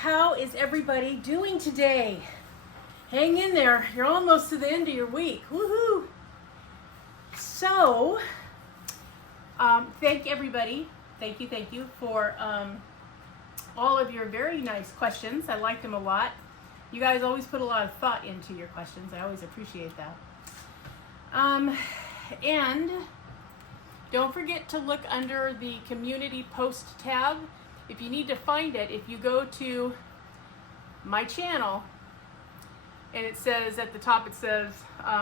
How is everybody doing today? Hang in there. You're almost to the end of your week. Woohoo! So, thank everybody. Thank you for all of your very nice questions. I liked them a lot. You guys always put a lot of thought into your questions. I always appreciate that. And don't forget to look under the community post tab. If you need to find it, if you go to my channel and it says at the top, it says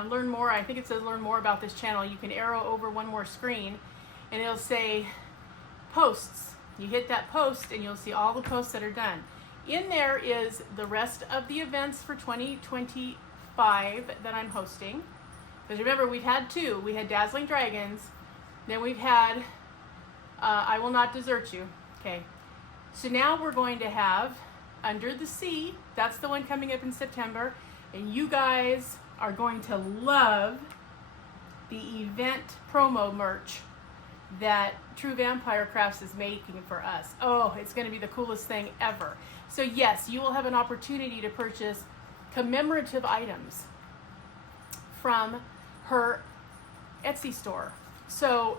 learn more. I think it says learn more about this channel. You can arrow over one more screen and it'll say posts. You hit that post and you'll see all the posts that are done. In there is the rest of the events for 2025 that I'm hosting. Because remember, we've had two. We had Dazzling Dragons, then we've had I Will Not Desert You. Okay, so now we're going to have Under the Sea. That's the one coming up in September. And you guys are going to love the event promo merch that True Vampire Crafts is making for us. Oh, it's going to be the coolest thing ever. So yes, you will have an opportunity to purchase commemorative items from her Etsy store. So,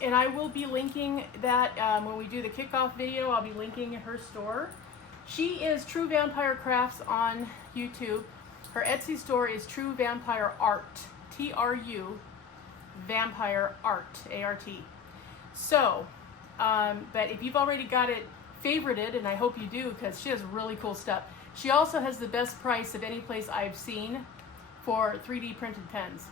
and I will be linking that when we do the kickoff video. I'll be linking her store. She is True Vampire Crafts on YouTube. Her Etsy store is TruVampireArt, T-R-U, Vampire Art, A-R-T. So, but if you've already got it favorited, and I hope you do because she has really cool stuff. She also has the best price of any place I've seen for 3D printed pens.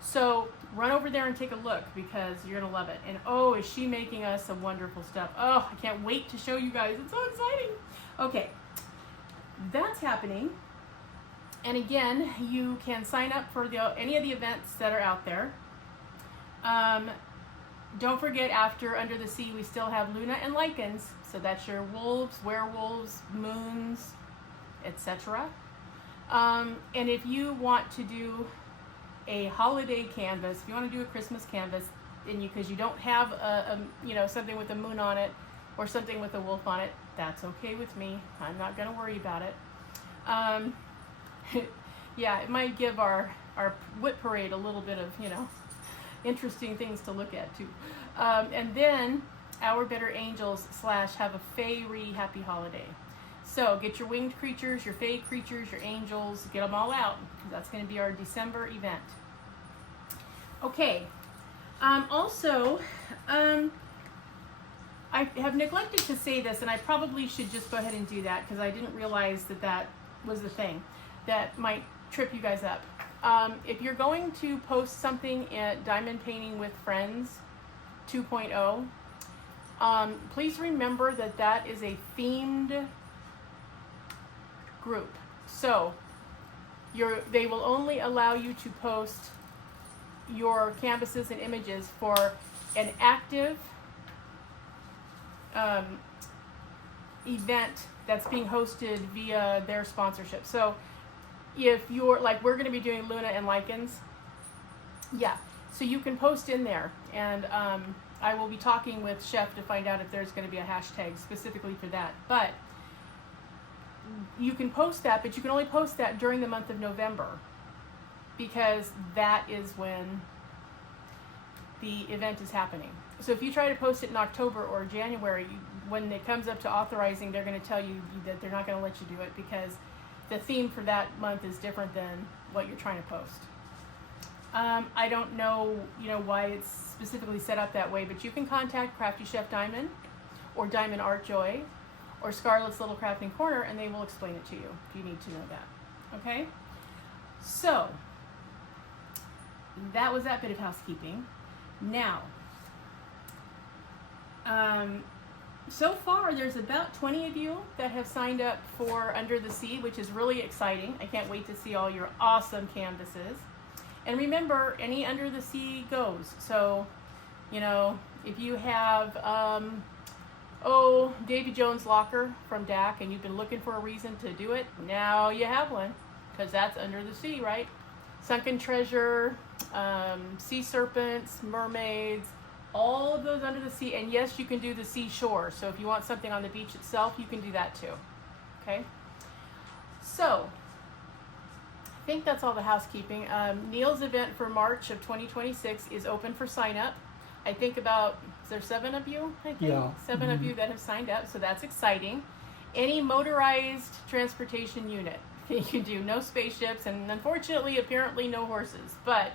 So run over there and take a look because you're gonna love it. And oh, is she making us some wonderful stuff. Oh, I can't wait to show you guys. It's so exciting. Okay, that's happening. And again, you can sign up for any of the events that are out there. Don't forget, after Under the Sea, we still have Luna and Lycans. So that's your wolves, werewolves, moons, etc. And if you want to do a holiday canvas, if you want to do a Christmas canvas, and because you don't have something with a moon on it or something with a wolf on it, that's okay with me. I'm not going to worry about it. Yeah, it might give our wit parade a little bit of interesting things to look at too. And then Our Better Angels / have a fairy happy holiday. So get your winged creatures, your fae creatures, your angels, get them all out. That's going to be our December event. Okay. Also, I have neglected to say this, and I probably should just go ahead and do that because I didn't realize that that was the thing that might trip you guys up. If you're going to post something at Diamond Painting with Friends 2.0, please remember that that is a themed group. So they will only allow you to post your canvases and images for an active event that's being hosted via their sponsorship. So if you're like, we're going to be doing Luna and Lycans, yeah, so you can post in there, and I will be talking with Chef to find out if there's going to be a hashtag specifically for that. But you can post that, but you can only post that during the month of November because that is when the event is happening. So if you try to post it in October or January, when it comes up to authorizing, they're going to tell you that they're not going to let you do it because the theme for that month is different than what you're trying to post. I don't know, why it's specifically set up that way, but you can contact Crafty Chef Diamond or Diamond Art Joy or Scarlett's Little Crafting Corner, and they will explain it to you if you need to know that. Okay? So, that was that bit of housekeeping. Now, so far there's about 20 of you that have signed up for Under the Sea, which is really exciting. I can't wait to see all your awesome canvases. And remember, any Under the Sea goes. So, if you have, Davy Jones' locker from DAC, and you've been looking for a reason to do it, now you have one, because that's Under the Sea, right? Sunken Treasure, Sea Serpents, Mermaids, all of those under the sea. And yes, you can do the seashore. So if you want something on the beach itself, you can do that too. Okay. So, I think that's all the housekeeping. Neil's event for March of 2026 is open for sign up. I think about, is there 7 of you? I think Yeah. 7 of you that have signed up, so that's exciting. Any motorized transportation unit you can do, no spaceships, and unfortunately, apparently no horses. But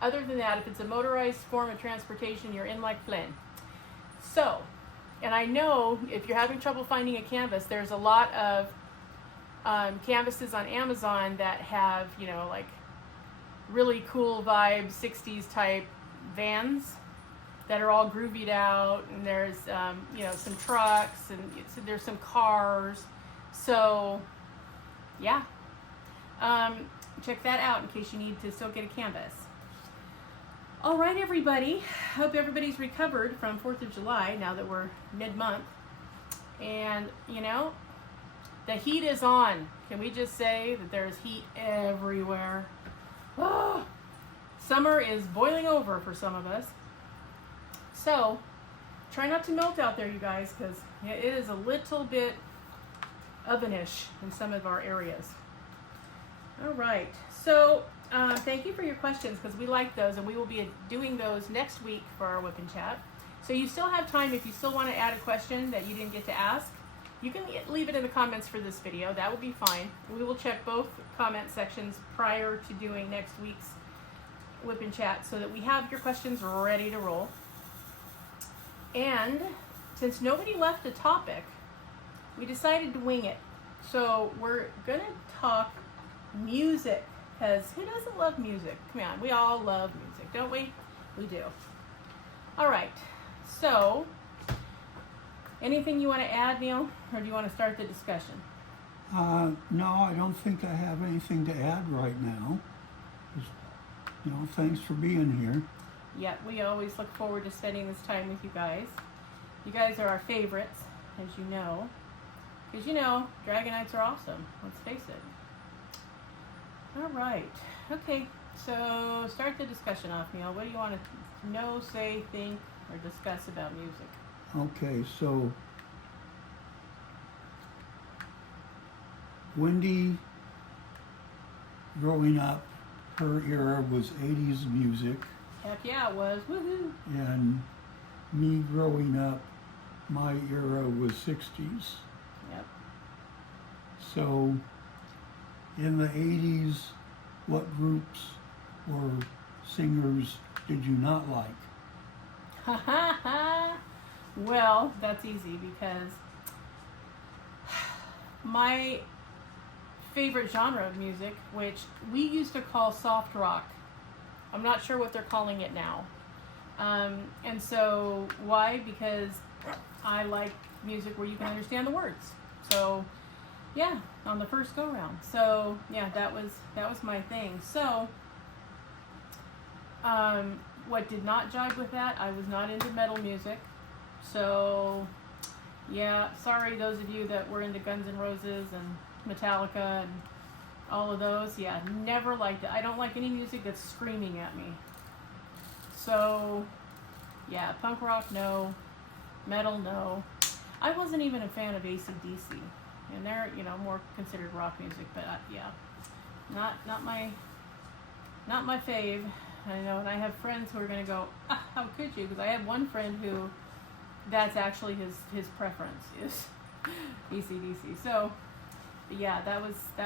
other than that, if it's a motorized form of transportation, you're in like Flynn. So, and I know if you're having trouble finding a canvas, there's a lot of canvases on Amazon that have, you know, like really cool vibe 60s type vans that are all groovied out, and there's you know, some trucks, and there's some cars. So yeah, check that out in case you need to still get a canvas. All right, everybody, hope everybody's recovered from 4th of July now that we're mid-month, and you know, the heat is on. Can we just say that there's heat everywhere? Oh, summer is boiling over for some of us. So try not to melt out there, you guys, because it is a little bit ovenish in some of our areas. All right. So thank you for your questions, because we like those, and we will be doing those next week for our Whip and Chat. So you still have time if you still want to add a question that you didn't get to ask. You can leave it in the comments for this video. That would be fine. We will check both comment sections prior to doing next week's Whip and Chat so that we have your questions ready to roll. And since nobody left a topic, we decided to wing it. So we're going to talk music, because who doesn't love music? Come on, we all love music, don't we? We do. All right. So anything you want to add, Neil, or do you want to start the discussion? No, I don't think I have anything to add right now. Just, you know, thanks for being here. Yeah, we always look forward to spending this time with you guys. You guys are our favorites, as you know. Because, you know, Dragonites are awesome. Let's face it. All right. Okay, so start the discussion off, Neil. What do you want to know, say, think, or discuss about music? Okay, so Wendy, growing up, her era was 80s music. Heck yeah, it was. Woohoo! And me growing up, my era was 60s. Yep. So in the 80s, what groups or singers did you not like? Ha ha ha! Well, that's easy, because my favorite genre of music, which we used to call soft rock, I'm not sure what they're calling it now. And so why? Because I like music where you can understand the words. So yeah, on the first go round. So yeah, that was my thing. So what did not jive with that? I was not into metal music. So yeah, sorry those of you that were into Guns N' Roses and Metallica and all of those. Yeah, never liked it. I don't like any music that's screaming at me. So yeah, punk rock, no. Metal, no. I wasn't even a fan of AC/DC, and they're, you know, more considered rock music, but yeah, not my fave. I know, and I have friends who are gonna go, how could you? Because I have one friend who, that's actually his preference is AC/DC. So yeah, that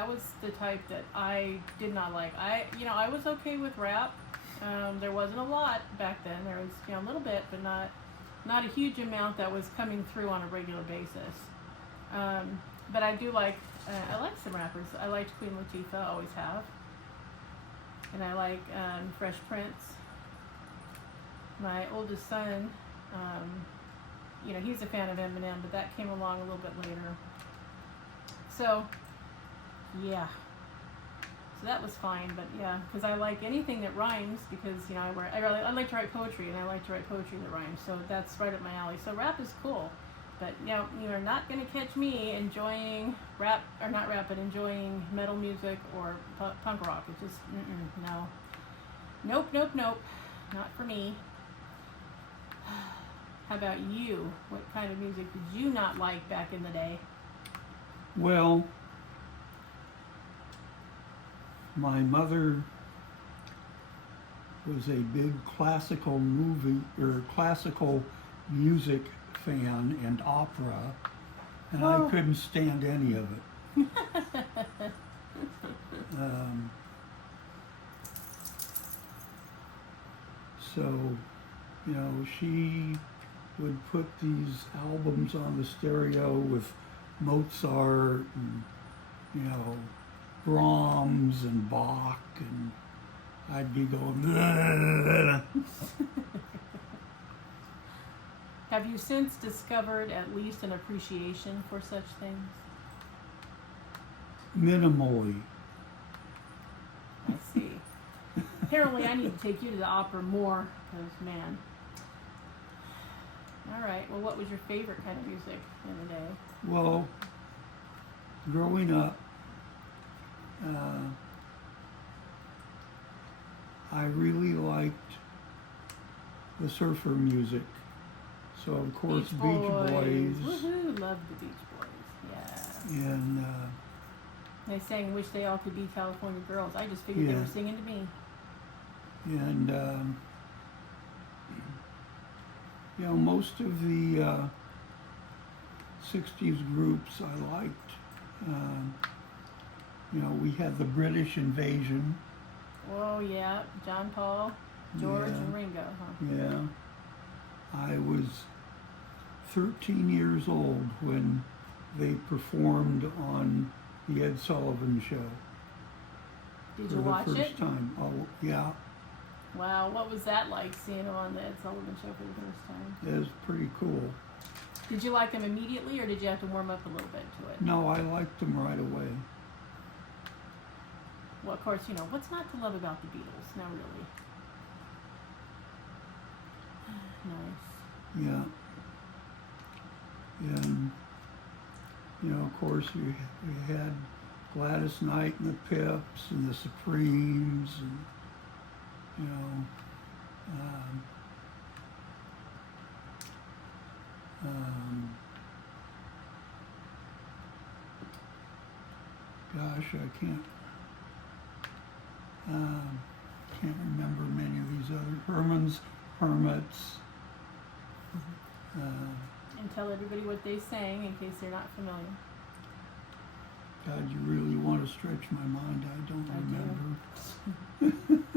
was the type that I did not like. I was okay with rap. There wasn't a lot back then. There was, you know, a little bit, but not a huge amount that was coming through on a regular basis. But I do like, I like some rappers. I liked Queen Latifah, always have. And I like Fresh Prince. My oldest son, you know, he's a fan of Eminem, but that came along a little bit later. So, yeah. So that was fine, but yeah, because I like anything that rhymes, because, you know, I like to write poetry, and I like to write poetry that rhymes, so that's right up my alley. So rap is cool, but, you know, you are not going to catch me enjoying rap, or not rap, but enjoying metal music or punk rock. It's just, no. Nope, not for me. How about you? What kind of music did you not like back in the day? Well, my mother was a big classical music fan and opera, and Oh. I couldn't stand any of it. So, you know, she would put these albums on the stereo with Mozart and, you know, Brahms and Bach, and I'd be going, "Bleh." Have you since discovered at least an appreciation for such things? Minimally. I see. Apparently, I need to take you to the opera more, because, man. All right. Well, what was your favorite kind of music in the day? Well, growing up, I really liked the surfer music. So, of course, Beach Boys. Woohoo! Love the Beach Boys. Yeah. And, They sang "Wish They All Could Be California Girls." I just figured they Yeah. were singing to me. and you know, most of the 60s groups I liked. You know, we had the British invasion. Oh yeah, John Paul, George, Yeah. and Ringo, huh? Yeah. I was 13 years old when they performed on the Ed Sullivan Show Did for you the watch first it? time. Oh, yeah, Wow, what was that like, seeing him on the Ed Sullivan Show for the first time? it was pretty cool. Did you like him immediately, or did you have to warm up a little bit to it? No, I liked them right away. Well, of course, you know, what's not to love about the Beatles? No, really. Nice. Yeah. And, you know, of course, we had Gladys Knight and the Pips and the Supremes and, you know, gosh, I can't remember many of these other Hermits. And tell everybody what they sang in case they're not familiar. God, you really want to stretch my mind. I don't I do. remember.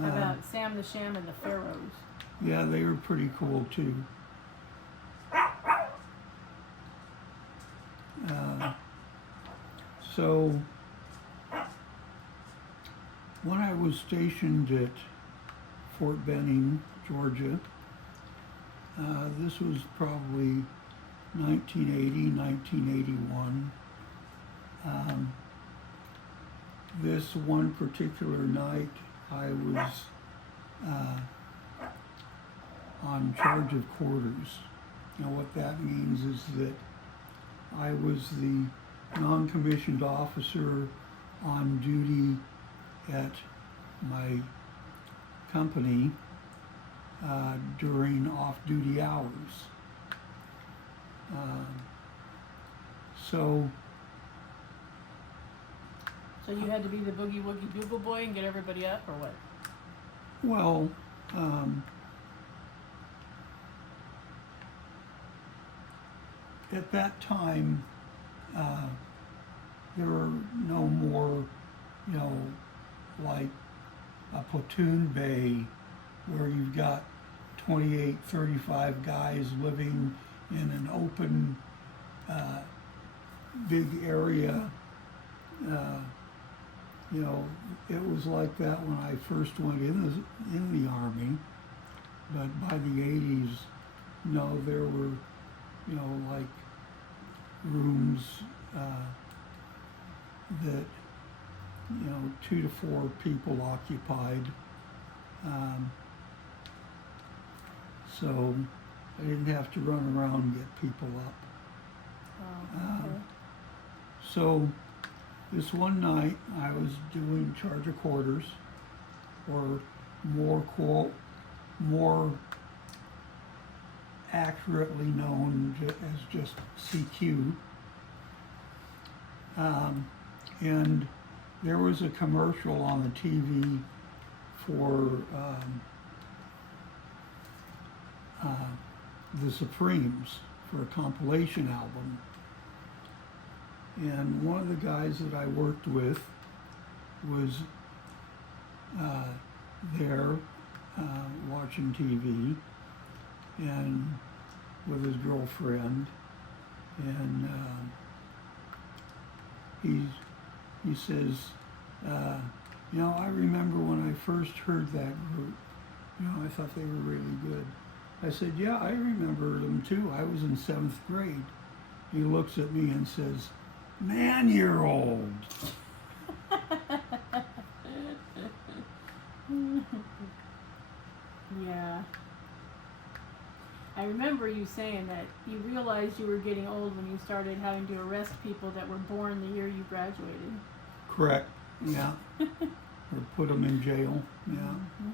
How about Sam the Sham and the Pharaohs? Yeah, they were pretty cool too. So, when I was stationed at Fort Benning, Georgia, this was probably 1980, 1981. This one particular night, I was on charge of quarters. Now, what that means is that I was the non-commissioned officer on duty at my company during off-duty hours. So you had to be the boogie woogie bugle boy and get everybody up, or what? well, at that time, there were no more, you know, like a platoon bay where you've got 28, 35 guys living in an open, big area. You know, it was like that when I first went in the Army, but by the 80s, no, there were, you know, like rooms that, you know, 2 to 4 people occupied. So I didn't have to run around and get people up. Oh, okay. So this one night I was doing charge of quarters, or more accurately known as just CQ. And there was a commercial on the TV for the Supremes for a compilation album. And one of the guys that I worked with was there watching TV and with his girlfriend, and he says, I remember when I first heard that group, I thought they were really good. I said, yeah, I remember them too. I was in 7th grade. He looks at me and says, man, you're old. Yeah. I remember you saying that you realized you were getting old when you started having to arrest people that were born the year you graduated. Correct, yeah. Or put them in jail, yeah. Mm-hmm.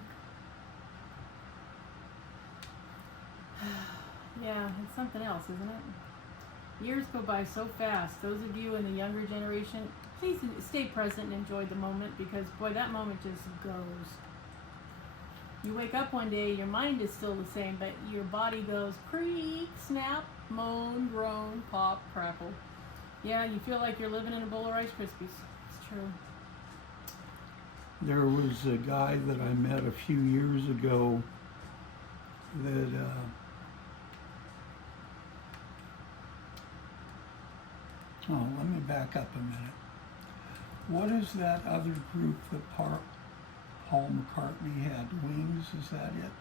Yeah, it's something else, isn't it? Years go by so fast. Those of you in the younger generation, please stay present and enjoy the moment, because boy, that moment just goes. You wake up one day, your mind is still the same, but your body goes creak, snap, moan, groan, pop, crackle. Yeah, you feel like you're living in a bowl of Rice Krispies. It's true. There was a guy that I met a few years ago that let me back up a minute. What is that other group that Paul McCartney had? Wings, is that it?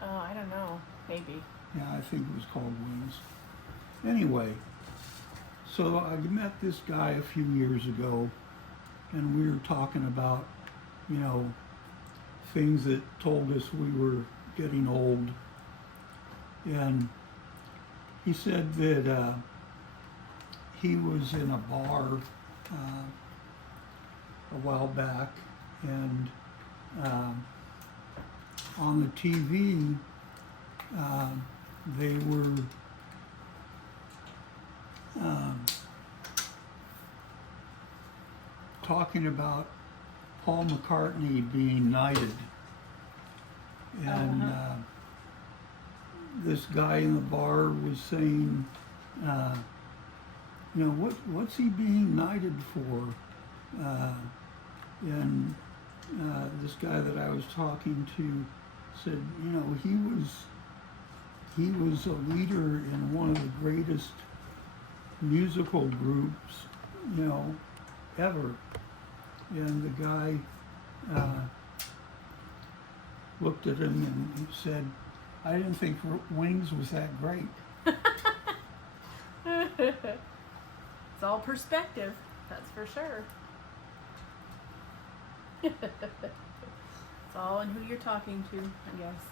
Oh, I don't know. Maybe. Yeah, I think it was called Wings. Anyway, so I met this guy a few years ago, and we were talking about, things that told us we were getting old. And he said that he was in a bar a while back, and on the TV they were talking about Paul McCartney being knighted, and this guy in the bar was saying, what's he being knighted for? And this guy that I was talking to said, he was a leader in one of the greatest musical groups, ever. And the guy looked at him and he said, I didn't think Wings was that great. It's all perspective, that's for sure. It's all in who you're talking to, I guess.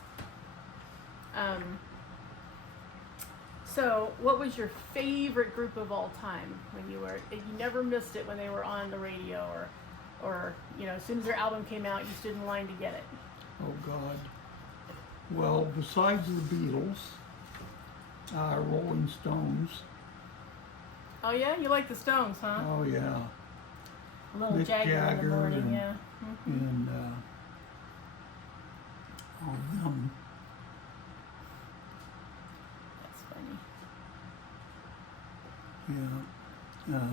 So, what was your favorite group of all time when you never missed it when they were on the radio, or as soon as their album came out, you stood in line to get it? Oh God. Well, besides the Beatles, Rolling Stones. Oh yeah, you like the Stones, huh? Oh yeah. A little Mick Jagger in the Jagger morning, yeah. Mm-hmm. And all of them. That's funny. Yeah.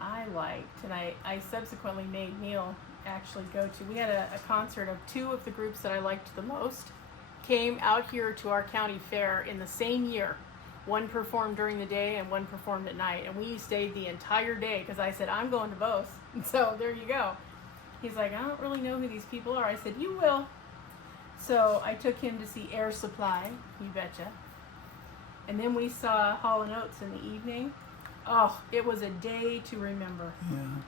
I liked, and I subsequently made Neil actually go to, we had a concert of two of the groups that I liked the most, came out here to our county fair in the same year. One performed during the day and one performed at night, and we stayed the entire day because I said, I'm going to both. And so there you go. He's like, I don't really know who these people are. I said, you will. So I took him to see Air Supply, you betcha. And then we saw Hall & Oates in the evening. Oh, it was a day to remember. Yeah.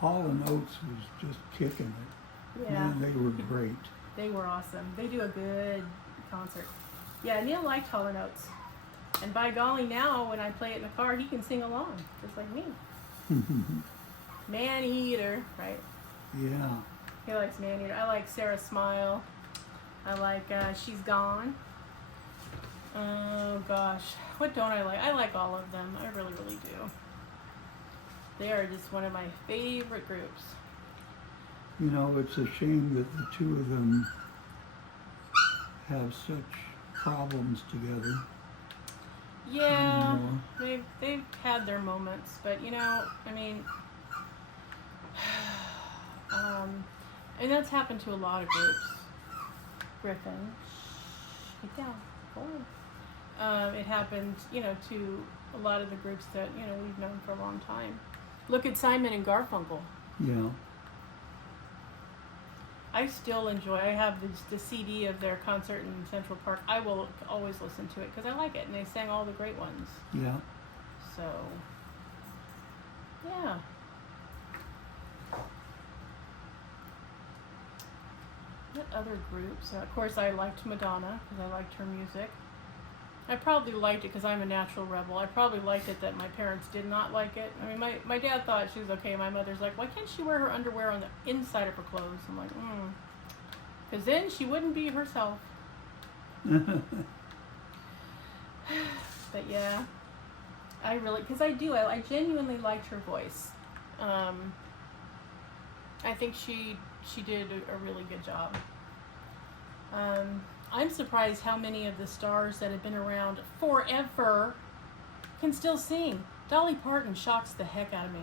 Hall & Oates was just kicking it. Yeah. Man, they were great. They were awesome. They do a good concert. Yeah, Neil liked Hall & Oates. And by golly, now when I play it in the car, he can sing along, just like me. Man Eater, right? Yeah. He likes Man Eater. I like Sarah Smile. I like She's Gone. Oh gosh, what don't I like? I like all of them. I really, really do. They are just one of my favorite groups. You know, it's a shame that the two of them have such problems together. Yeah, anymore. they've had their moments, but you know, I mean, and that's happened to a lot of groups. Griffin, get down, go on. It happened, you know, to a lot of the groups that, you know, we've known for a long time. Look at Simon and Garfunkel. Yeah. I still enjoy. I have the CD of their concert in Central Park. I will always listen to it because I like it, and they sang all the great ones. Yeah. So, yeah. What other groups? Of course, I liked Madonna because I liked her music. I probably liked it because I'm a natural rebel. I probably liked it that my parents did not like it. I mean, my dad thought she was okay. My mother's like, why can't she wear her underwear on the inside of her clothes? I'm like, because then she wouldn't be herself. But yeah, I really, because I genuinely liked her voice. I think she did a really good job. I'm surprised how many of the stars that have been around forever can still sing. Dolly Parton shocks the heck out of me.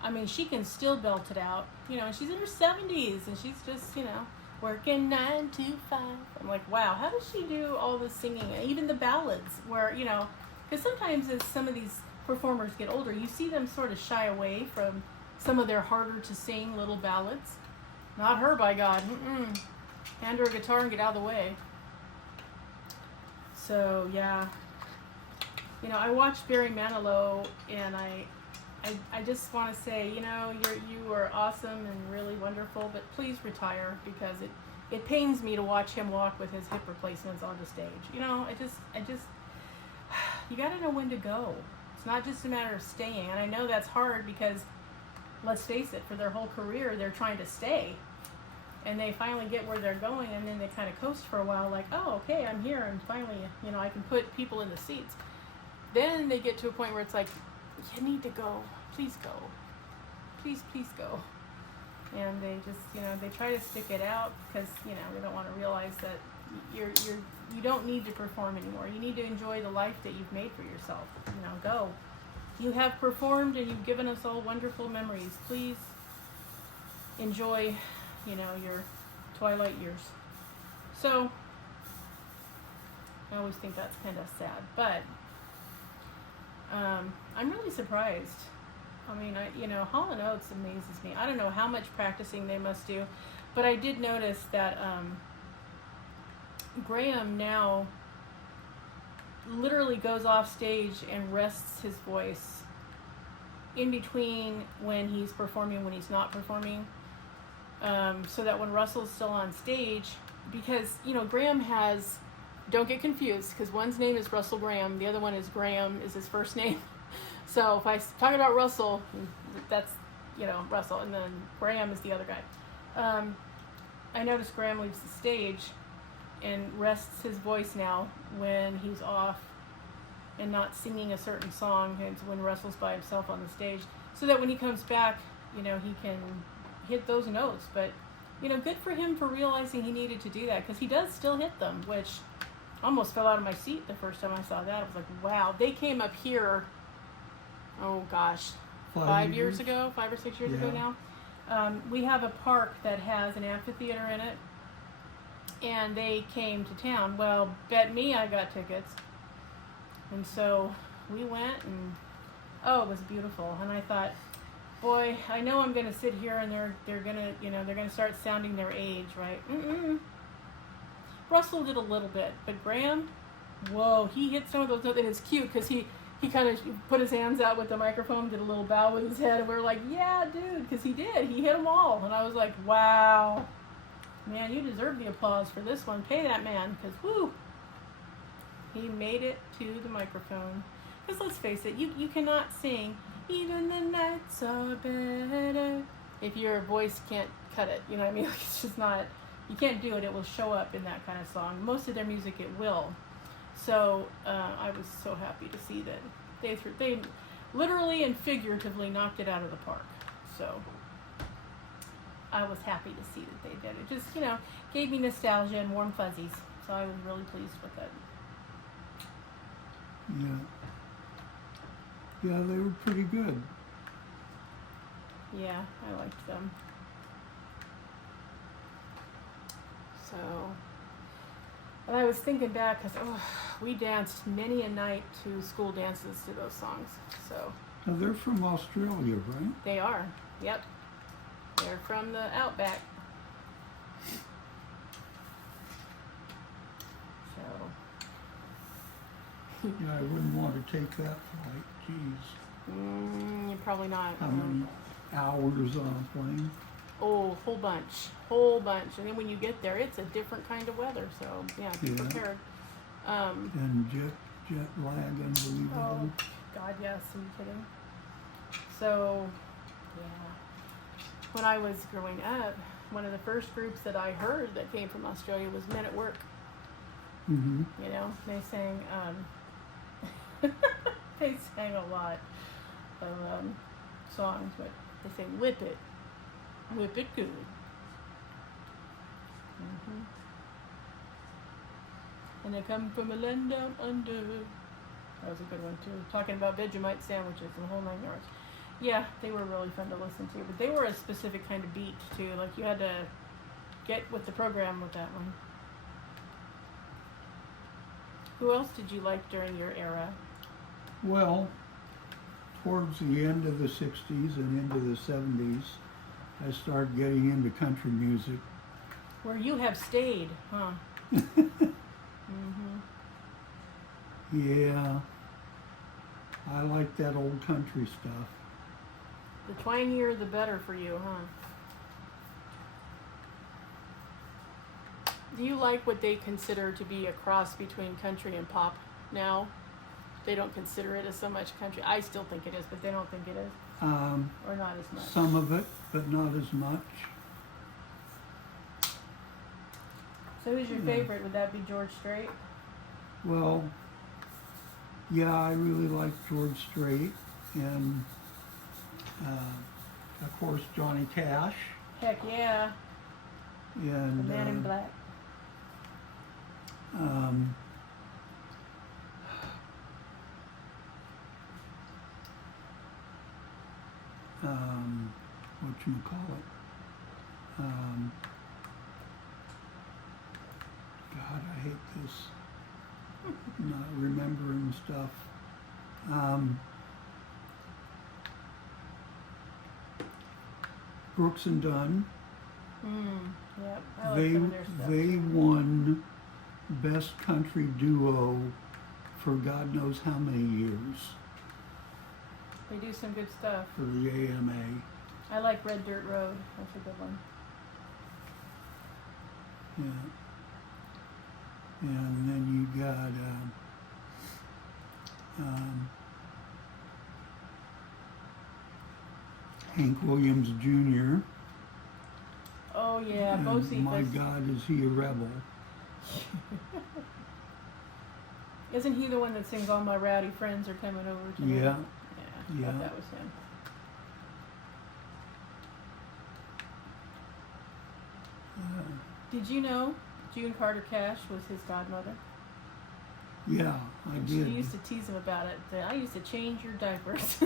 I mean, she can still belt it out. You know, and she's in her 70s, and she's just, you know, working 9 to 5. I'm like, wow, how does she do all this singing? Even the ballads where, you know, because sometimes as some of these performers get older, you see them sort of shy away from some of their harder to sing little ballads. Not her, by God. Hand her a guitar and get out of the way. So yeah, you know, I watched Barry Manilow, and I just want to say, you know, you are awesome and really wonderful, but please retire, because it pains me to watch him walk with his hip replacements on the stage. You know, I just you got to know when to go. It's not just a matter of staying, and I know that's hard because, let's face it, for their whole career they're trying to stay. And they finally get where they're going, and then they kind of coast for a while, like, oh, okay, I'm here, and finally, you know, I can put people in the seats. Then they get to a point where it's like, you need to go. Please go. Please go. And they just, you know, they try to stick it out because, you know, they don't want to realize that you don't need to perform anymore. You need to enjoy the life that you've made for yourself. You know, go. You have performed, and you've given us all wonderful memories. Please enjoy, you know, your twilight years. So I always think that's kind of sad, but I'm really surprised. I mean, you know, Hall & Oates amazes me. I don't know how much practicing they must do, but I did notice that Graham now literally goes off stage and rests his voice in between when he's performing, when he's not performing. So that when Russell's still on stage, because, you know, Graham has, don't get confused, because one's name is Russell Graham, the other one is Graham, is his first name. So if I talk about Russell, that's, you know, Russell, and then Graham is the other guy. I noticed Graham leaves the stage and rests his voice now when he's off and not singing a certain song. It's when Russell's by himself on the stage, so that when he comes back, you know, he can hit those notes. But, you know, good for him for realizing he needed to do that, because he does still hit them, which I almost fell out of my seat the first time I saw that. I was like, wow. They came up here, oh gosh, 5 years ago, 5 or 6 years ago now. We have a park that has an amphitheater in it, and they came to town. Well, bet me I got tickets. And so we went, and oh, it was beautiful. And I thought, boy, I know I'm gonna sit here and they're gonna, you know, they're gonna start sounding their age, right? Russell did a little bit, but Graham, whoa, he hit some of those notes, and it's cute because he kind of put his hands out with the microphone, did a little bow with his head, and we were like, yeah, dude, because he did. He hit them all, and I was like, wow, man, you deserve the applause for this one. Pay that man, because whoo, he made it to the microphone. Because let's face it, you cannot sing even the nights are better if your voice can't cut it. You know what I mean? Like, it's just not, you can't do it. It will show up in that kind of song. Most of their music, it will. So I was so happy to see that they literally and figuratively knocked it out of the park. So I was happy to see that they did it. Just, you know, gave me nostalgia and warm fuzzies. So I was really pleased with it. Yeah. Yeah, they were pretty good. Yeah, I liked them. So, and I was thinking back because we danced many a night to school dances to those songs. So Now they're from Australia, right? they are. Yep. They're from the Outback. So. Yeah, I wouldn't want to take that flight. Jeez. You're probably not. How many hours on a plane? Oh, whole bunch. And then when you get there, it's a different kind of weather. So yeah, be prepared. And jet lag, unbelievable. Oh God, yes. Are you kidding? So yeah, when I was growing up, one of the first groups that I heard that came from Australia was Men at Work. Mm-hmm. You know, they sang. They sang a lot of songs, but they say whip it good. Mm-hmm. And they come from a land down under. That was a good one too. Talking about Vegemite sandwiches and the whole 9 yards. Yeah, they were really fun to listen to, but they were a specific kind of beat too. Like you had to get with the program with that one. Who else did you like during your era? Well, towards the end of the 60s and into the 70s, I started getting into country music. Where you have stayed, huh? Mm-hmm. Yeah, I like that old country stuff. The twangier, the better for you, huh? Do you like what they consider to be a cross between country and pop now? They don't consider it as so much country. I still think it is, but they don't think it is. Or not as much. Some of it, but not as much. So who's your favorite? Would that be George Strait? Well, yeah, I really like George Strait, and of course Johnny Cash. Heck yeah. And The Man in Black. Whatchamacallit? God, I hate this. Not remembering stuff. Brooks and Dunn. Yep. I like some of their stuff. They won Best Country Duo for God knows how many years. They do some good stuff. For the AMA. I like Red Dirt Road. That's a good one. Yeah. And then you got Hank Williams Jr. Oh yeah, And Bocephus. my God, is he a rebel? Isn't he the one that sings "All My Rowdy Friends Are Coming Over Tonight"? Yeah. Yeah, I thought that was him. Did you know June Carter Cash was his godmother? Yeah, I did. She used to tease him about it. I used to change your diapers.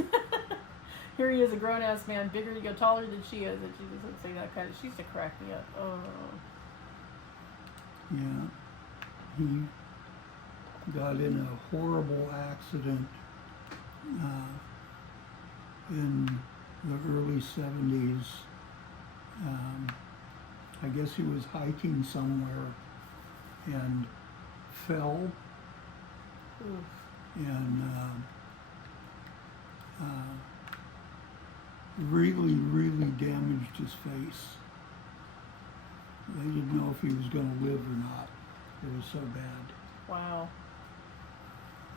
Here he is, a grown-ass man, bigger, you go taller than she is, and she just looks like that kind of. She used to crack me up. Oh. Yeah. He got in a horrible accident in the early 70s. I guess he was hiking somewhere and fell and really, really damaged his face. They didn't know if he was going to live or not. It was so bad. Wow.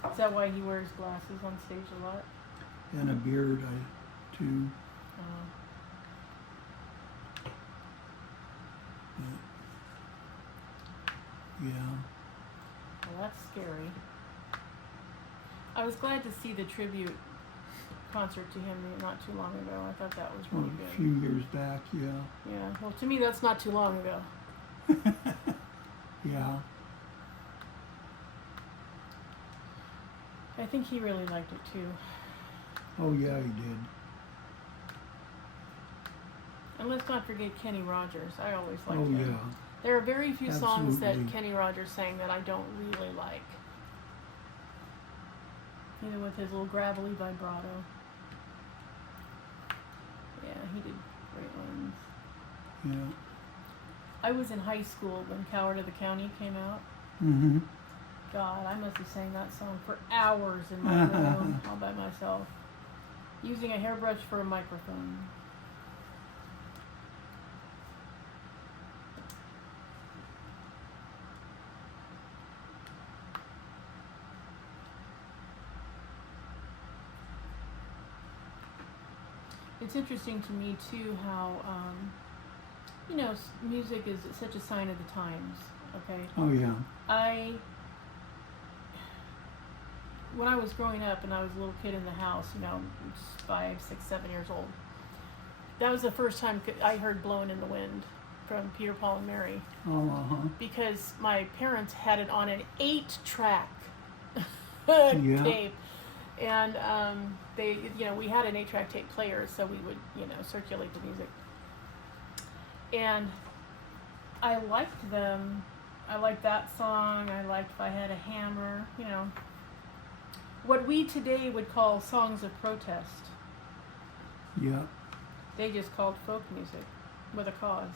Is that why he wears glasses on stage a lot? And a beard, too. Yeah. Well, that's scary. I was glad to see the tribute concert to him not too long ago. I thought that was Well, really a good. few years back, yeah. Yeah, well, to me, that's not too long ago. Yeah. I think he really liked it too. Oh, yeah, he did. And let's not forget Kenny Rogers. I always liked Oh, him. yeah. There are very few songs that Absolutely. Kenny Rogers sang that I don't really like. Even with his little gravelly vibrato. Yeah, he did great ones. Yeah. I was in high school when Coward of the County came out. Mm-hmm. God, I must have sang that song for hours in my room all by myself, using a hairbrush for a microphone. It's interesting to me too how, music is such a sign of the times. Okay. Oh, yeah. When I was growing up and I was a little kid in the house, 5, 6, 7 years old, that was the first time I heard "Blowin' in the Wind" from Peter, Paul, and Mary, Oh, uh-huh. because my parents had it on an 8-track Yeah. tape, and we had an 8-track tape player, so we would circulate the music, and I liked them. I liked that song. I liked "If I Had a Hammer," what we today would call songs of protest. Yeah. They just called folk music with a cause.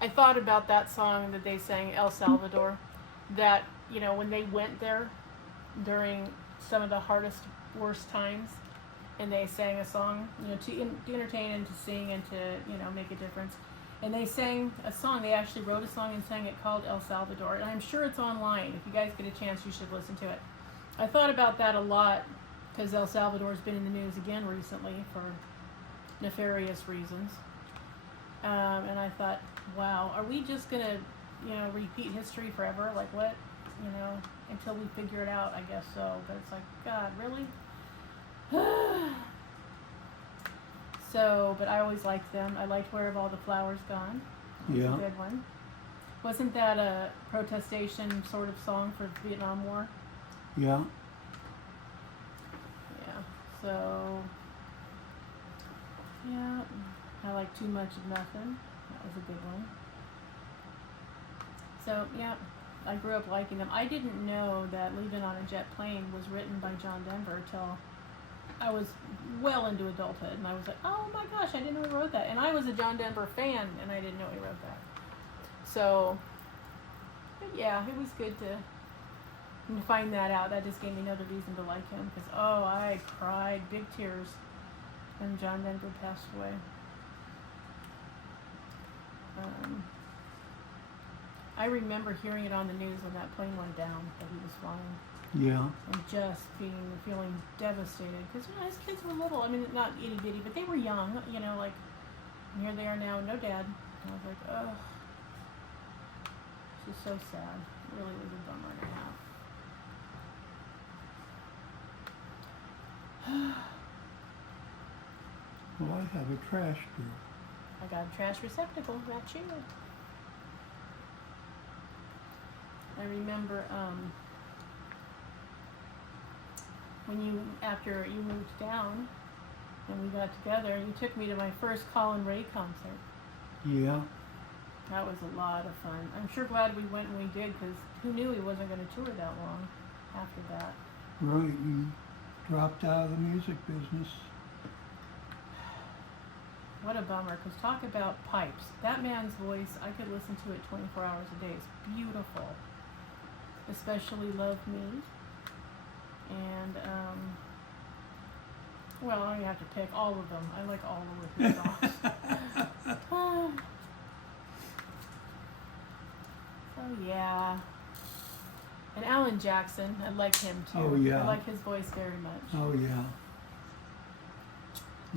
I thought about that song that they sang, El Salvador, that, when they went there during some of the hardest, worst times, and they sang a song, to entertain and to sing and to, make a difference. And they sang a song, they actually wrote a song and sang it called El Salvador. And I'm sure it's online. If you guys get a chance, you should listen to it. I thought about that a lot because El Salvador's been in the news again recently for nefarious reasons. And I thought, wow, are we just going to, repeat history forever? Like what? Until we figure it out, I guess so. But it's like, God, really? But I always liked them. I liked "Where Have All the Flowers Gone?" That's Yeah. a good one. Wasn't that a protestation sort of song for the Vietnam War? Yeah. Yeah. So, yeah. I like "Too Much of Nothing." That was a good one. So, yeah. I grew up liking them. I didn't know that "Leaving on a Jet Plane" was written by John Denver till I was well into adulthood, and I was like, oh my gosh, I didn't know he wrote that. And I was a John Denver fan, and I didn't know he wrote that. So, but yeah, it was good to find that out. That just gave me another reason to like him, because, I cried big tears when John Denver passed away. I remember hearing it on the news when that plane went down that he was flying. Yeah. And just feeling devastated because his kids were little. I mean, not itty bitty, but they were young. Like, and here they are now, no dad. And I was like, oh, it's just so sad. It really was a bummer and a half. Well, I have a trash drawer. I got a trash receptacle. That's you. I remember after you moved down and we got together, you took me to my first Colin Ray concert. Yeah. That was a lot of fun. I'm sure glad we went when we did, because who knew he wasn't going to tour that long after that. Right. You dropped out of the music business. What a bummer, because talk about pipes. That man's voice, I could listen to it 24 hours a day. It's beautiful. Especially "Love Me." And, well, I have to pick all of them. I like all of his songs. So, yeah. And Alan Jackson, I like him too. Oh, yeah. I like his voice very much. Oh, yeah.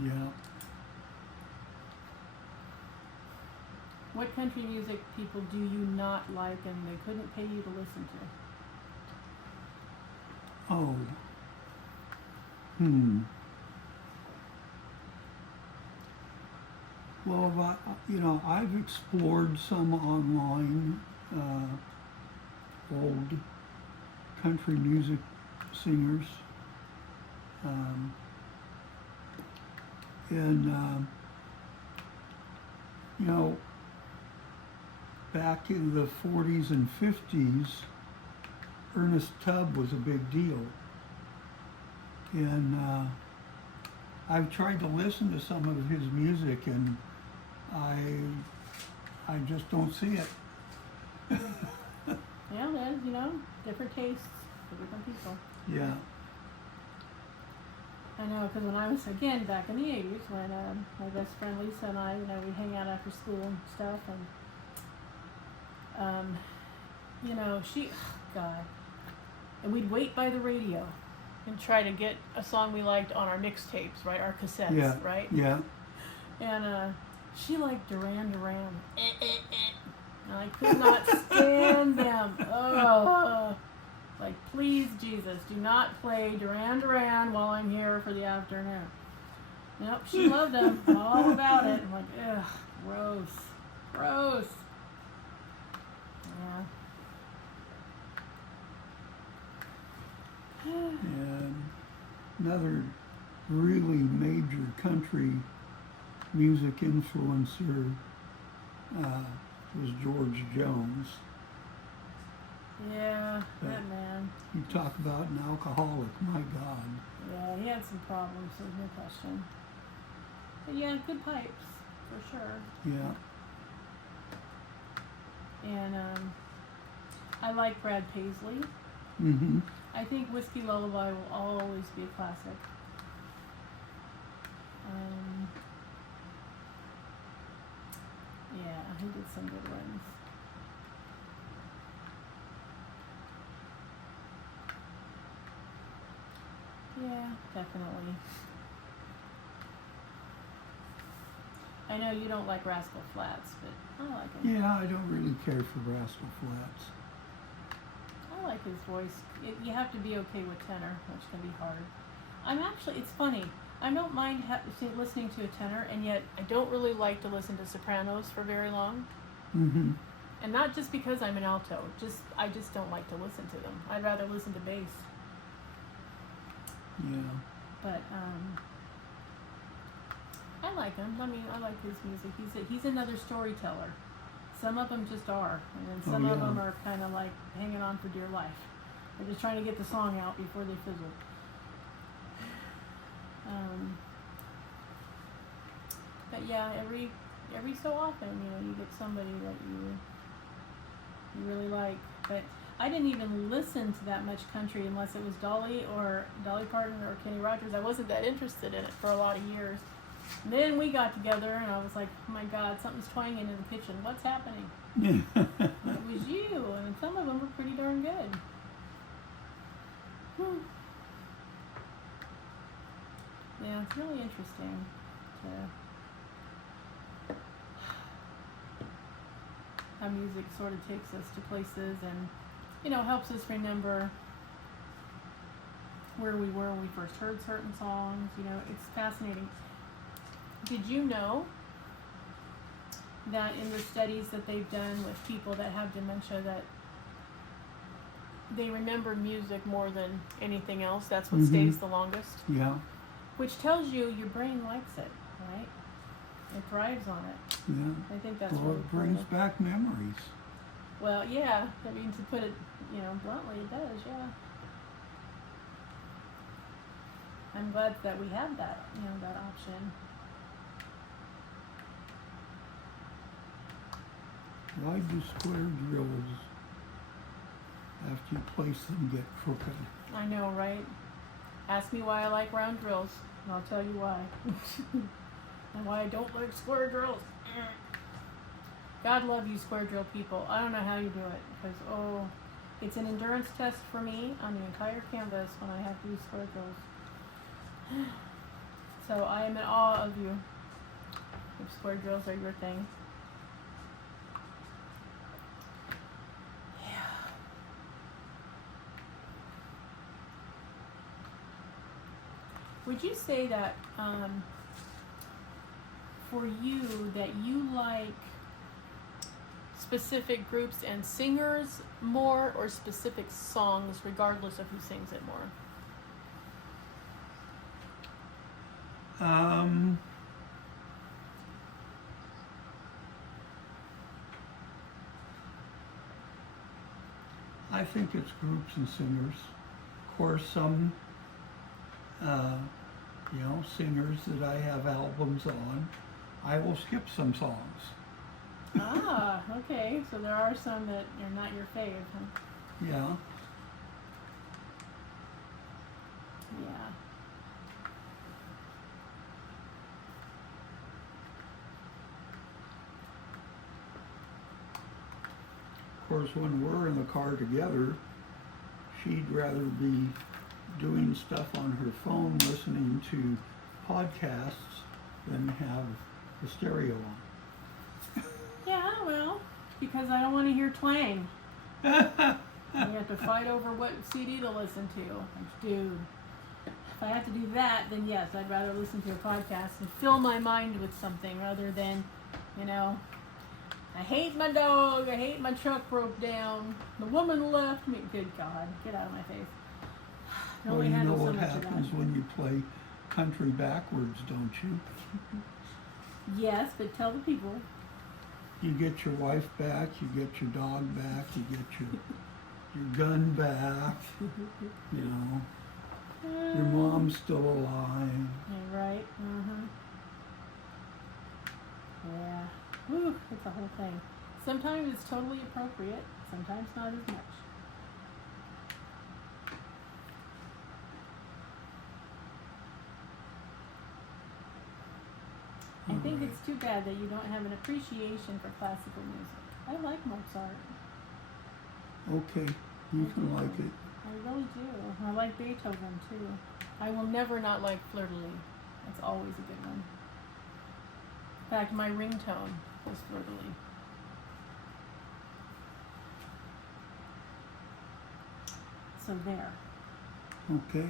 Yeah. What country music people do you not like and they couldn't pay you to listen to? Oh. Well, I've explored some online old country music singers, and back in the 40s and 50s, Ernest Tubb was a big deal, and I've tried to listen to some of his music, and I just don't see it. Yeah, there's, different tastes for different people. Yeah. I know, because when I was, again, back in the 80s, when my best friend Lisa and I, we'd hang out after school and stuff, and, God. And we'd wait by the radio and try to get a song we liked on our mixtapes, right? Our cassettes, Yeah. right? Yeah. And she liked Duran Duran. And I could not stand them. Oh, like, please, Jesus, do not play Duran Duran while I'm here for the afternoon. Nope, she loved them, all about it. I'm like, ugh, gross. Yeah. And another really major country music influencer was George Jones. Yeah, that man. You talk about an alcoholic, my God. Yeah, he had some problems, there's no question. But yeah, good pipes, for sure. Yeah. And I like Brad Paisley. Mm-hmm. I think Whiskey Lullaby will always be a classic. Yeah, he did some good ones. Yeah, definitely. I know you don't like Rascal Flatts, but I like him. Yeah, I don't really care for Rascal Flatts. I like his voice. You have to be okay with tenor, which can be hard. It's funny. I don't mind listening to a tenor, and yet I don't really like to listen to sopranos for very long. Mm-hmm. And not just because I'm an alto. I just don't like to listen to them. I'd rather listen to bass. Yeah. But I like him. I like his music. He's another storyteller. Some of them just are, and then some of them are kind of like hanging on for dear life. They're just trying to get the song out before they fizzle. But yeah, every so often, you get somebody that you really like. But I didn't even listen to that much country unless it was Dolly Parton or Kenny Rogers. I wasn't that interested in it for a lot of years. And then we got together, and I was like, oh my God, something's twanging in the kitchen. What's happening? And it was you, and some of them were pretty darn good. Yeah, it's really interesting how music sort of takes us to places and, helps us remember where we were when we first heard certain songs. It's fascinating. Did you know that in the studies that they've done with people that have dementia, that they remember music more than anything else? That's what stays the longest. Yeah. Which tells you your brain likes it, right? It thrives on it. Yeah. I think that's well, really it brings cool. back memories. Well, yeah. I mean, to put it, bluntly, it does, yeah. I'm glad that we have that, that option. Why do square drills, after you place them, get crooked? I know, right? Ask me why I like round drills, and I'll tell you why. And why I don't like square drills. God love you, square drill people. I don't know how you do it, because, it's an endurance test for me on the entire canvas when I have to use square drills. So I am in awe of you, if square drills are your thing. Would you say that for you that you like specific groups and singers more, or specific songs regardless of who sings it more? I think it's groups and singers. Of course, some singers that I have albums on, I will skip some songs. Ah, okay. So there are some that are not your fave, huh? Yeah. Yeah. Of course, when we're in the car together, she'd rather be doing stuff on her phone, listening to podcasts, than have the stereo on. Yeah, well, because I don't want to hear twang. You have to fight over what CD to listen to. Like, dude, if I have to do that, then yes, I'd rather listen to a podcast and fill my mind with something rather than, I hate my dog, I hate my truck broke down, the woman left me. Good God, get out of my face. Well, you know what happens when you play country backwards, don't you? Yes, but tell the people. You get your wife back, you get your dog back, you get your gun back, your mom's still alive. Yeah, right, Yeah, whew, it's a whole thing. Sometimes it's totally appropriate, sometimes not as much. I think it's too bad that you don't have an appreciation for classical music. I like Mozart. Okay, you can like it. I really do. I like Beethoven too. I will never not like Fleur de Lis. That's always a good one. In fact, my ringtone was Fleur de Lis. So there. Okay.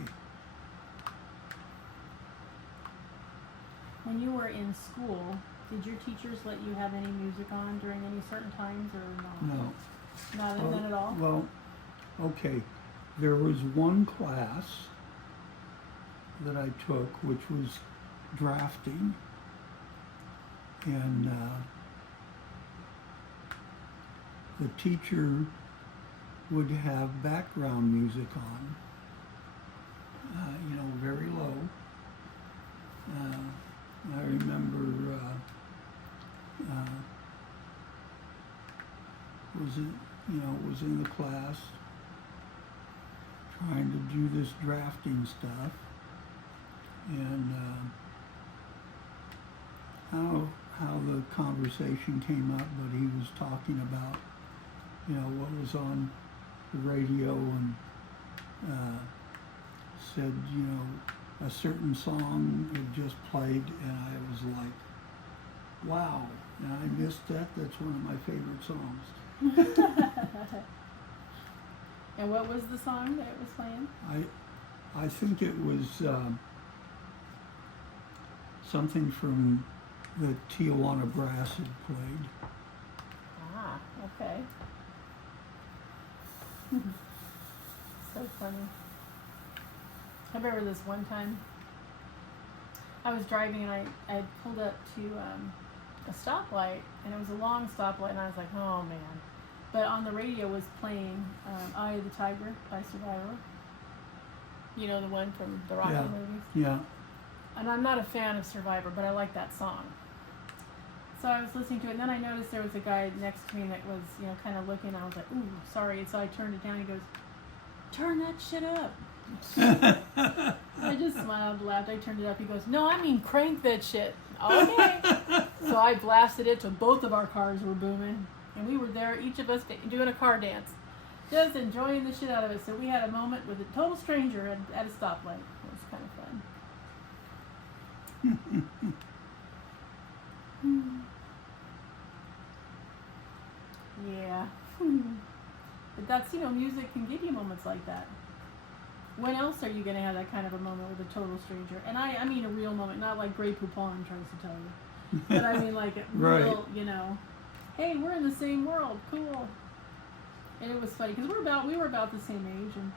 When you were in school, did your teachers let you have any music on during any certain times or not? No. Not none at all? Well, okay. There was one class that I took which was drafting, and the teacher would have background music on, very low. I remember, was in the class trying to do this drafting stuff, and how the conversation came up, but he was talking about, what was on the radio, and said, a certain song had just played, and I was like, wow, and I missed that. That's one of my favorite songs. And what was the song that it was playing? I think it was something from the Tijuana Brass had played. Ah, okay. So funny. I remember this one time I was driving and I had pulled up to a stoplight, and it was a long stoplight, and I was like, oh man. But on the radio was playing Eye of the Tiger by Survivor. You know, the one from the Rocky movies? Yeah. And I'm not a fan of Survivor, but I like that song. So I was listening to it, and then I noticed there was a guy next to me that was, kind of looking. I was like, ooh, sorry. And so I turned it down. He goes, turn that shit up. I just smiled, laughed. I turned it up. He goes, no, I mean crank that shit. Okay. So I blasted it till both of our cars were booming. And we were there, each of us doing a car dance. Just enjoying the shit out of it. So we had a moment with a total stranger at a stoplight. It was kind of fun. Yeah. But that's, music can give you moments like that. when else are you going to have that kind of a moment with a total stranger? And I mean a real moment, not like Grey Poupon tries to tell you. But I mean like a Right. real, you know, hey, we're in the same world, cool. And it was funny because we were about the same age, and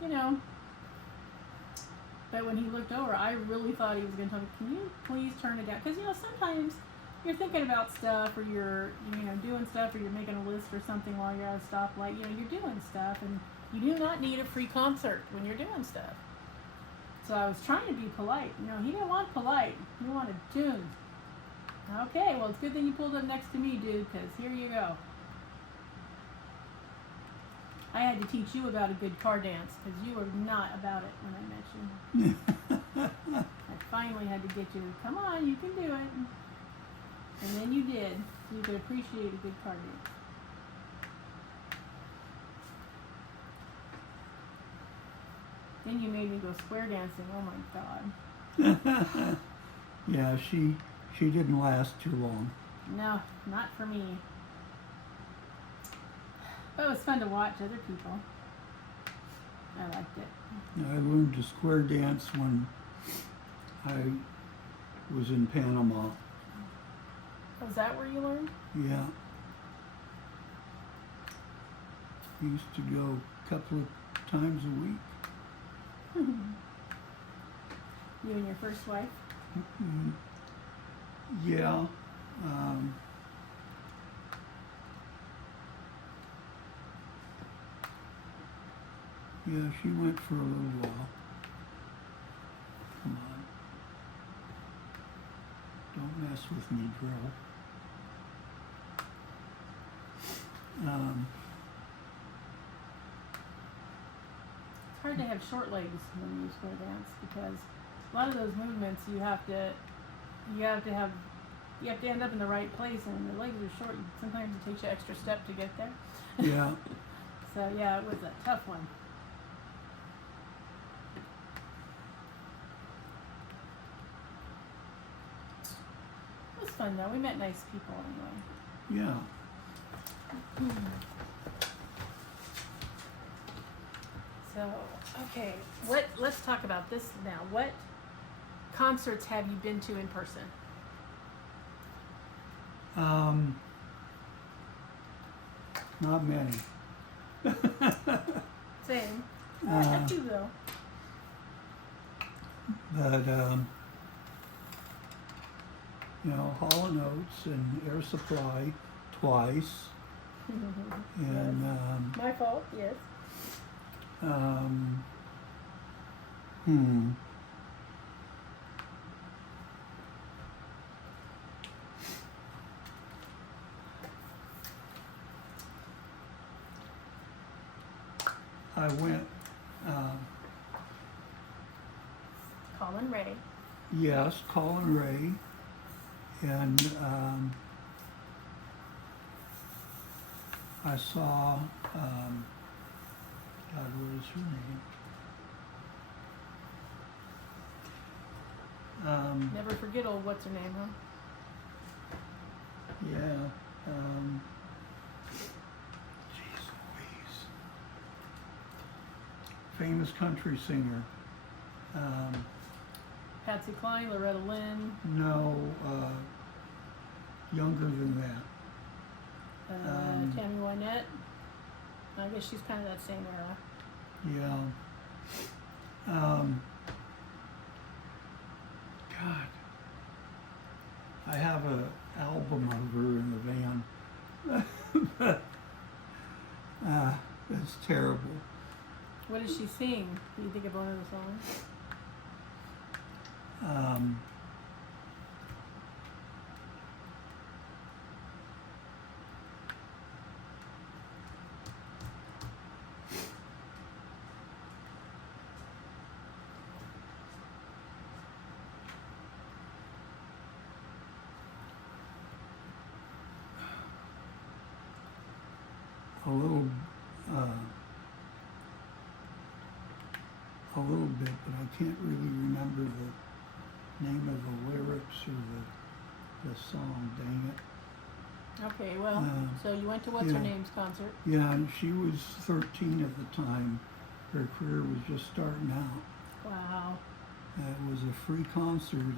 you know. But when he looked over, I really thought he was going to tell me, "Can you please turn it down?" Because you know sometimes you're thinking about stuff, or you're doing stuff, or you're making a list or something while you're at a stoplight. You know, you're doing stuff, and you do not need a free concert when you're doing stuff. So I was trying to be polite. You know, he didn't want polite. He wanted tunes. Okay, well, it's a good thing you pulled up next to me, dude, because here you go. I had to teach you about a good car dance because you were not about it when I met you. I finally had to get you. Come on, you can do it. And then you did. So you could appreciate a good car dance. Then you made me go square dancing. Oh my God. Yeah, she didn't last too long. No, not for me. But it was fun to watch other people. I liked it. I learned to square dance when I was in Panama. Was that where you learned? Yeah. Used to go a couple of times a week. You and your first wife? Yeah. Yeah, she went for a little while. Come on. Don't mess with me, Drill. It's hard to have short legs when you square dance because a lot of those movements you have to end up in the right place, and the legs are short. Sometimes it takes you an extra step to get there. Yeah. So yeah, it was a tough one. It was fun though. We met nice people anyway. Yeah. So, okay, let's talk about this now. What concerts have you been to in person? Not many. Same. I have two though. But, Hall & Oates and Air Supply twice. And, My fault, yes. I went, Colin Ray. yes, Colin Ray, and I saw, God, what is her name? Never forget old what's her name, huh? Yeah, geez Louise. Famous country singer. Patsy Cline, Loretta Lynn, No, younger than that. Tammy Wynette. I guess she's kind of that same era. Yeah. God. I have an album of her in the van. It's terrible. What does she sing? Do you think of one of the songs? A little bit, but I can't really remember the name of the lyrics or the song, dang it. Okay, well, so you went to What's Her Name's concert. Yeah, and she was 13 at the time. her career was just starting out. Wow. It was a free concert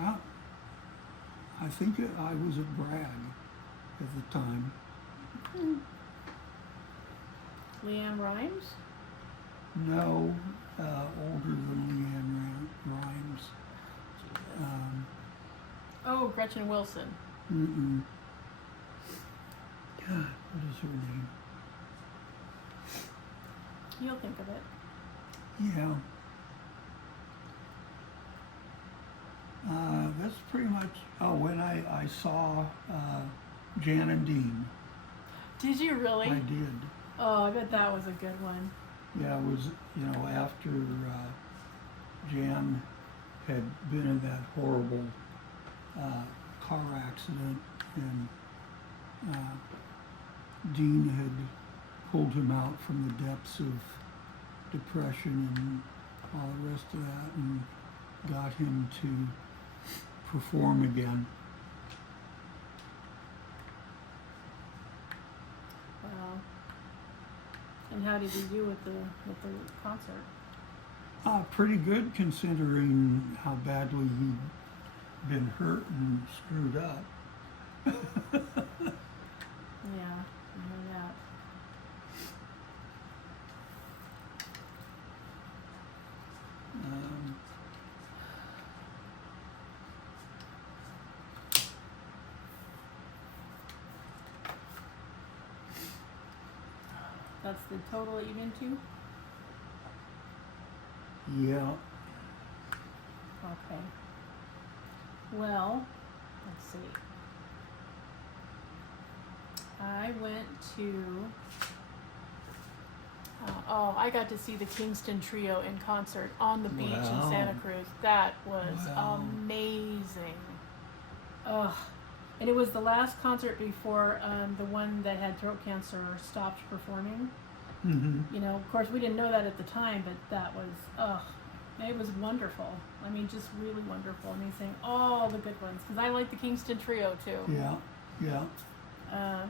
at, I think I was at Bragg at the time. Leanne Rimes? No, older than Leanne Rimes. Oh, Gretchen Wilson. God, what is her name? You'll think of it. Yeah. That's pretty much, when I saw Jan and Dean. Did you really? I did. Oh, I bet that was a good one. Yeah, it was, after Jan had been in that horrible car accident, and Dean had pulled him out from the depths of depression and all the rest of that, and got him to perform again. Wow. And how did you do with the concert? Pretty good considering how badly he'd been hurt and screwed up. Yeah, I know that. That's the total that you've been to? Yeah. Okay. Well, let's see. I went to, I got to see the Kingston Trio in concert on the beach in Santa Cruz. That was amazing. Ugh. And it was the last concert before the one that had throat cancer stopped performing. Mm-hmm. Of course, we didn't know that at the time, but that was, it was wonderful. I mean, just really wonderful. I mean, saying all the good ones, because I like the Kingston Trio too. Yeah, yeah. I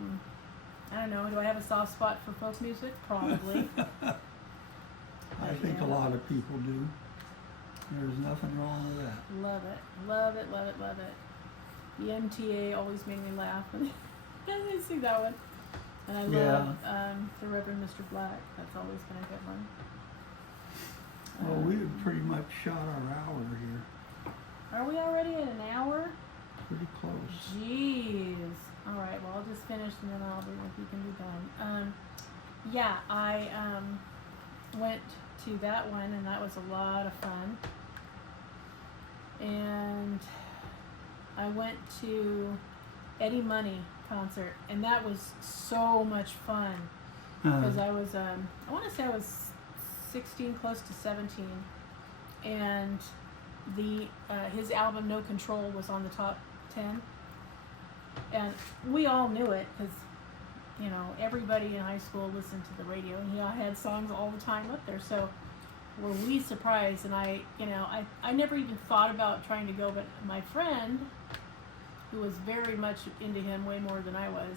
don't know, do I have a soft spot for folk music? Probably. I think a lot of people do. There's nothing wrong with that. Love it, love it, love it, love it. The MTA always made me laugh when I see that one. And I love the Reverend Mr. Black. That's always been a good one. Well, we have pretty much shot our hour here. Are we already at an hour? Pretty close. Jeez. All right, well, I'll just finish and then we can be done. Yeah, I went to that one and that was a lot of fun. And I went to Eddie Money concert, and that was so much fun because I was I want to say I was 16, close to 17, and the his album No Control was on the top 10, and we all knew it because everybody in high school listened to the radio, and he had songs all the time up there. So were we surprised? And I never even thought about trying to go, but my friend, who was very much into him, way more than I was,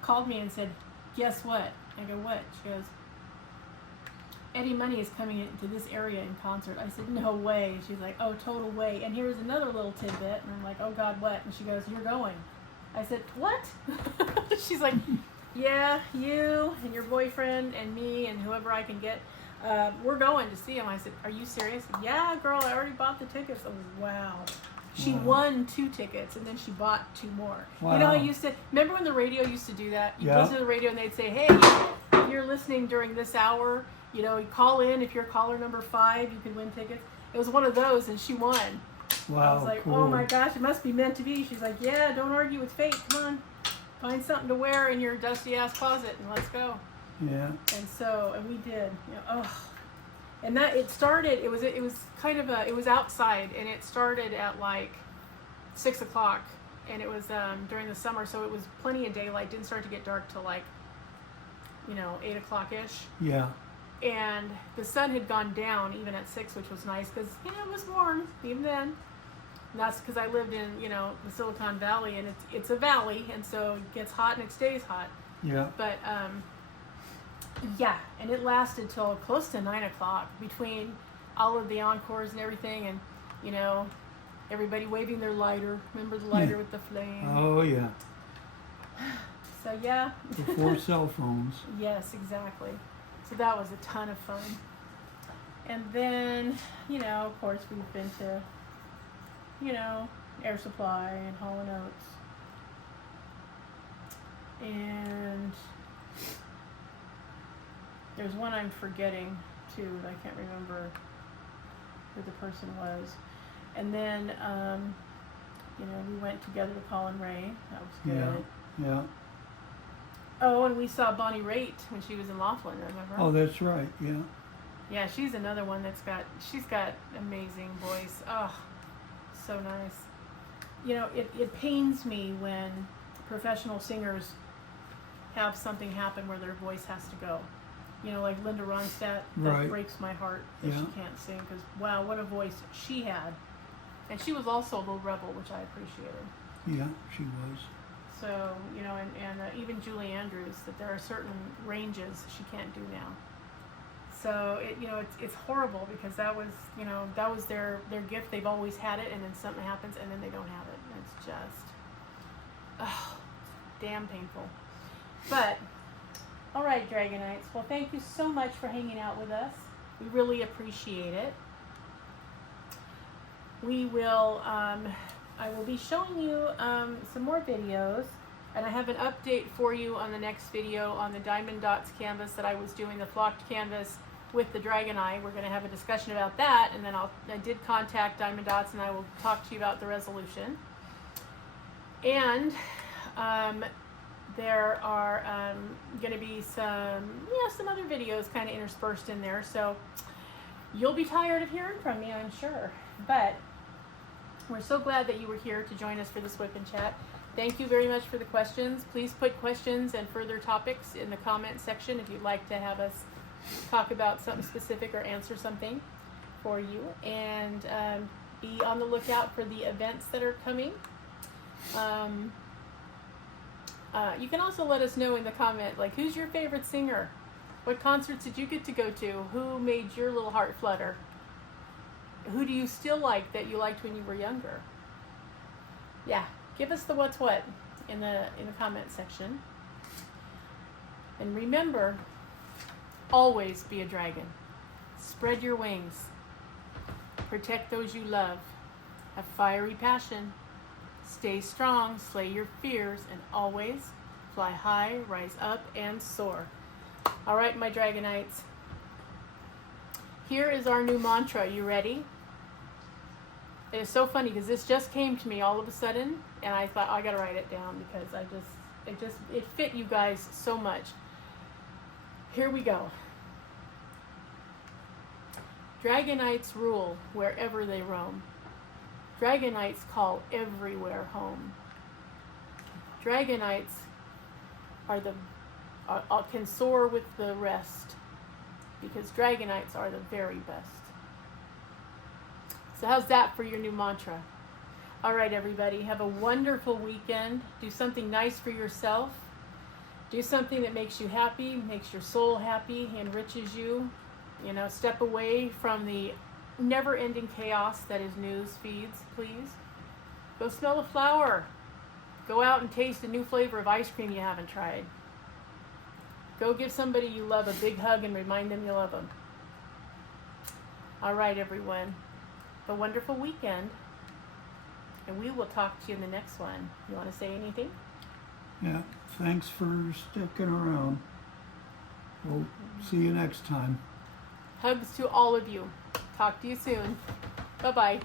called me and said, guess what? I go, what? She goes, Eddie Money is coming into this area in concert. I said, no way. She's like, oh, total way. And here's another little tidbit. And I'm like, oh God, what? And she goes, you're going. I said, what? She's like, yeah, you and your boyfriend and me and whoever I can get, we're going to see him. I said, are you serious? Yeah, girl, I already bought the tickets. Oh, wow. She won 2 tickets, and then she bought 2 more. Wow. You know, I used to remember when the radio used to do that. You listen to the radio, and they'd say, "Hey, if you're listening during this hour, you call in. If you're caller number 5, you can win tickets." It was one of those, and she won. Wow, I was like, cool. "Oh my gosh, it must be meant to be." She's like, "Yeah, don't argue with fate. Come on, find something to wear in your dusty ass closet, and let's go." Yeah. And we did. And that it started. It was kind of it was outside, and it started at like 6 o'clock, and it was during the summer, so it was plenty of daylight. Didn't start to get dark till like 8 o'clock ish. Yeah. And the sun had gone down even at 6, which was nice because it was warm even then. And that's because I lived in the Silicon Valley, and it's a valley, and so it gets hot and it stays hot. Yeah. But Yeah, and it lasted till close to 9 o'clock between all of the encores and everything, and you know, everybody waving their lighter. Remember the lighter with the flame? Oh yeah. So yeah. Before cell phones. Yes, exactly. So that was a ton of fun. And then, you know, of course, we've been to, you know, Air Supply and Hall & Oates. And there's one I'm forgetting too, but I can't remember who the person was. And then, you know, we went together to Colin Ray. That was good. Yeah. Oh, and we saw Bonnie Raitt when she was in Laughlin, remember? Oh, that's right. Yeah. Yeah, she's another one she's got amazing voice. Oh, so nice. You know, it pains me when professional singers have something happen where their voice has to go. You know, like Linda Ronstadt, that Right. breaks my heart that Yeah. she can't sing, because wow, what a voice she had. And she was also a little rebel, which I appreciated. Yeah, she was. So, you know, and even Julie Andrews, that there are certain ranges she can't do now. So, you know, it's horrible, because that was, you know, that was their gift. They've always had it, and then something happens, and then they don't have it. And it's just, oh, damn painful. But, all right, Dragonites. Well, thank you so much for hanging out with us. We really appreciate it. We will, I will be showing you some more videos, and I have an update for you on the next video on the Diamond Dots canvas that I was doing, the flocked canvas with the Dragon Eye. We're going to have a discussion about that, and then I did contact Diamond Dots, and I will talk to you about the resolution. And there are going to be some other videos kind of interspersed in there, so you'll be tired of hearing from me, I'm sure. But we're so glad that you were here to join us for this Whip and Chat. Thank you very much for the questions. Please put questions and further topics in the comment section if you'd like to have us talk about something specific or answer something for you. And be on the lookout for the events that are coming. You can also let us know in the comment, like, who's your favorite singer? What concerts did you get to go to? Who made your little heart flutter? Who do you still like that you liked when you were younger? Yeah, give us the what's what in the comment section. And remember, always be a dragon. Spread your wings. Protect those you love. Have fiery passion. Stay strong, slay your fears, and always fly high, rise up, and soar. All right, my Dragonites. Here is our new mantra. You ready? It is so funny because this just came to me all of a sudden, and I thought, I gotta write it down because it fit you guys so much. Here we go. Dragonites rule wherever they roam. Dragonites call everywhere home. Dragonites can soar with the rest, because Dragonites are the very best. So how's that for your new mantra? All right, everybody, have a wonderful weekend. Do something nice for yourself. Do something that makes you happy, makes your soul happy, enriches you. You know, step away from the never-ending chaos that is news feeds, please. Go smell a flower. Go out and taste a new flavor of ice cream you haven't tried. Go give somebody you love a big hug and remind them you love them. All right, everyone. Have a wonderful weekend. And we will talk to you in the next one. You want to say anything? Yeah, thanks for sticking around. We'll see you next time. Hugs to all of you. Talk to you soon. Bye-bye.